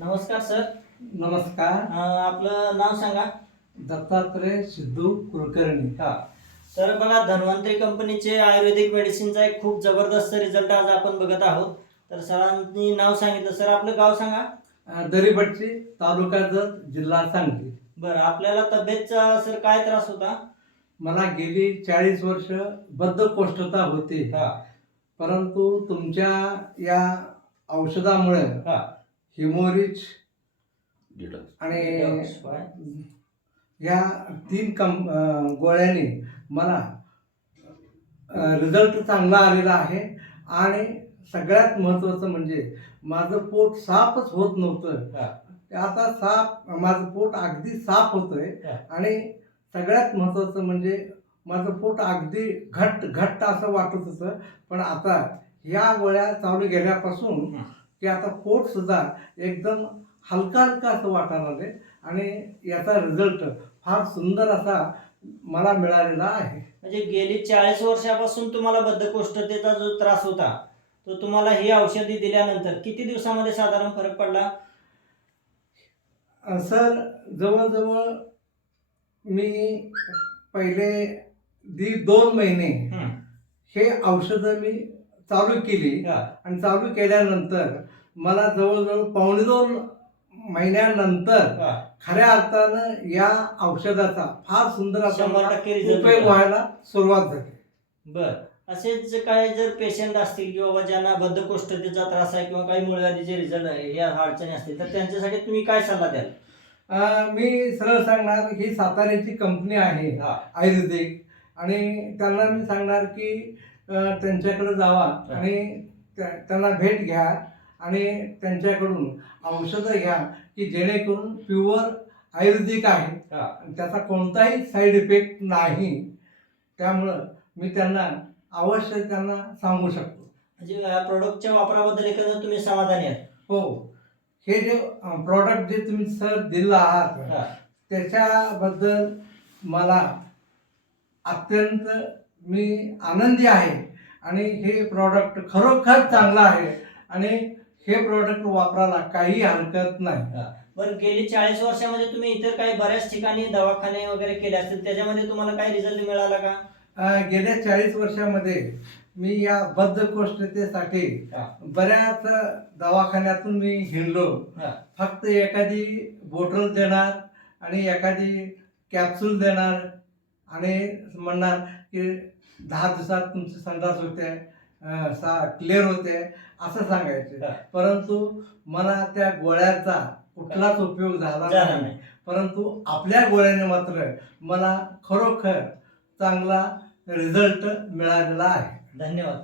नमस्कार सर. नमस्कार. अं, आपलं नाव सांगा. दत्तात्रय सिद्धू कुलकर्णी. हा. तर बघा धन्वंतरी कंपनीचे आयुर्वेदिक मेडिसिनचा एक खूप जबरदस्त रिझल्ट आज आपण बघत आहोत. तर सरांनी नाव सांगितलं. सर आपलं गाव सांगा. अं, दरीबटची तालुका जत जिल्हा सांगली. बरं आपल्याला तब्येतचा सर काय त्रास होता? मला गेली चाळीस वर्ष बद्धकोष्ठता होती. हा. परंतु तुमच्या या औषधामुळे हा. हिमोरिच आणि? या तीन कम गोळ्यांनी मला रिझल्ट चांगला आलेला आहे आणि सगळ्यात महत्त्वाचं म्हणजे माझं पोट साफच होत नव्हतं. ते आता साफ माझं पोट अगदी साफ होतंय हा. आणि सगळ्यात महत्त्वाचं म्हणजे माझं पोट अगदी घट्ट घट्ट असं वाटत होतं पण आता या गोळ्या चालू गेल्यापासून. की आता पोट सुद्धा एकदम हलका हलका असं वाटायला लागले आणि याचा रिझल्ट फार सुंदर असा मला मिळालेला आहे. म्हणजे गेली चाळीस वर्षापासून तुम्हाला बद्धकोष्ठतेचा जो त्रास होता तो तुम्हाला ही औषधी दिल्यानंतर किती दिवसामध्ये साधारण फरक पडला? सर जवळजवळ मी पहिले दीड दोन महिने. हे औषधं मी चालू केली. आणि चालू केल्यानंतर मला जवळजवळ पावणे दोन महिन्यानंतर. खऱ्या अर्थानं या औषधाचा फार सुंदर असा उपयोग. व्हायला सुरुवात झाली बर असेच काही जर पेशंट असतील किंवा बाबा ज्यांना बद्धकोष्ठतेचा त्रास आहे किंवा काही मुळव्याधीचे रिझल्ट आहे या अडचणी असतील तर त्यांच्यासाठी तुम्ही काय सल्ला द्याल मी सरळ सांगणार ही साताऱ्याची कंपनी आहे. आयुर्वेदिक आणि त्यांना मी सांगणार की त्यांच्याकडे जावा आणि त्या- त्यांना भेट घ्या आणि त्यांच्याकडून औषधं घ्या की जेणेकरून प्युअर आयुर्वेदिक आहे. हा. आणि त्याचा कोणताही साईड इफेक्ट नाही. त्यामुळं मी त्यांना अवश्य त्यांना सांगू शकतो. म्हणजे या प्रोडक्टच्या वापराबद्दल एकंदर तुम्ही समाधानी आहात? हो. हे जे प्रॉडक्ट जे तुम्ही सर दिलं आहात हा. त्याच्याबद्दल मला अत्यंत मी आनंदी आहे. आणि हे प्रॉडक्ट खरोखर चांगलं आहे. आणि हे प्रॉडक्ट वापरायला काही हरकत नाही. बरं गेली चाळीस वर्षामध्ये तुम्ही इतर काही बऱ्याच ठिकाणी दवाखाने वगैरे केले असतील त्याच्यामध्ये तुम्हाला काही रिझल्ट मिळाला का? अं, गेल्या चाळीस वर्षामध्ये मी या बद्धकोष्ठतेसाठी हा. बऱ्याच दवाखान्यातून मी हिंडलो. हा. फक्त एखादी बॉटल देणार आणि एखादी कॅप्सूल देणार आणि म्हणणार की दहा दिवसात तुमचे संडास होते सा क्लिअर होते असं सांगायचे. परंतु मला त्या गोळ्याचा कुठलाच उपयोग झाला नाही. परंतु आपल्या गोळ्याने मात्र मला खरोखर चांगला रिझल्ट मिळालेला आहे. धन्यवाद.